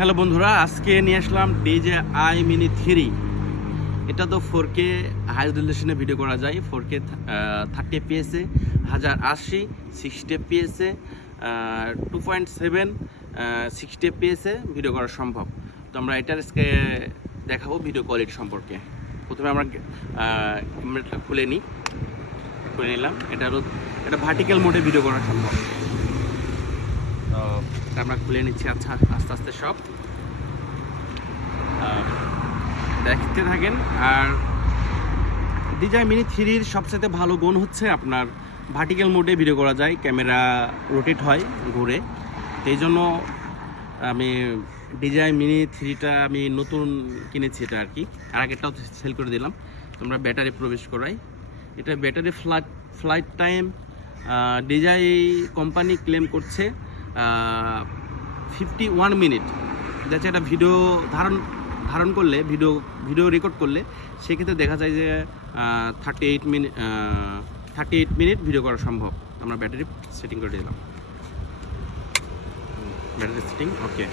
Hello বন্ধুরা, আজকে নিয়ে আসলাম DJI Mini 3। এটা তো 4K হাই রেজলিউশনে ভিডিও করা যায়। 4K 30 fps এ 1080 60 fps এ 2.7 60 fps এ ভিডিও করা সম্ভব। তো আমরা এটার দেখাবো ভিডিও কোয়ালিটি সম্পর্কে। প্রথমে আমরা ক্যামেরাটা খুলে নিলাম। এটা ভার্টিক্যাল মোডে ভিডিও করা সম্ভব। তো আমরা খুলে নিচ্ছি। আচ্ছা, আস্তে আস্তে সব দেখতে থাকেন। আর DJI Mini 3-র সবচেয়ে ভালো গুণ হচ্ছে আপনার ভার্টিক্যাল মোডে ভিডিও করা যায়, ক্যামেরা রোটেট হয় ঘুরে। এই জন্য আমি DJI Mini 3টা আমি নতুন কিনেছি এটা আর কি। আর আগেরটাও সেল করে দিলাম। তোমরা ব্যাটারি প্রবেশ করাই। এটা battery flight time DJI company claim করছে 51 মিনিট। যাচ্ছে এটা ভিডিও ধারণ করলে, ভিডিও রেকর্ড করলে সেক্ষেত্রে দেখা যায় যে 38 মিনিট ভিডিও করা সম্ভব। আমরা ব্যাটারি সেটিং করে দিলাম। ব্যাটারি সেটিং ওকে।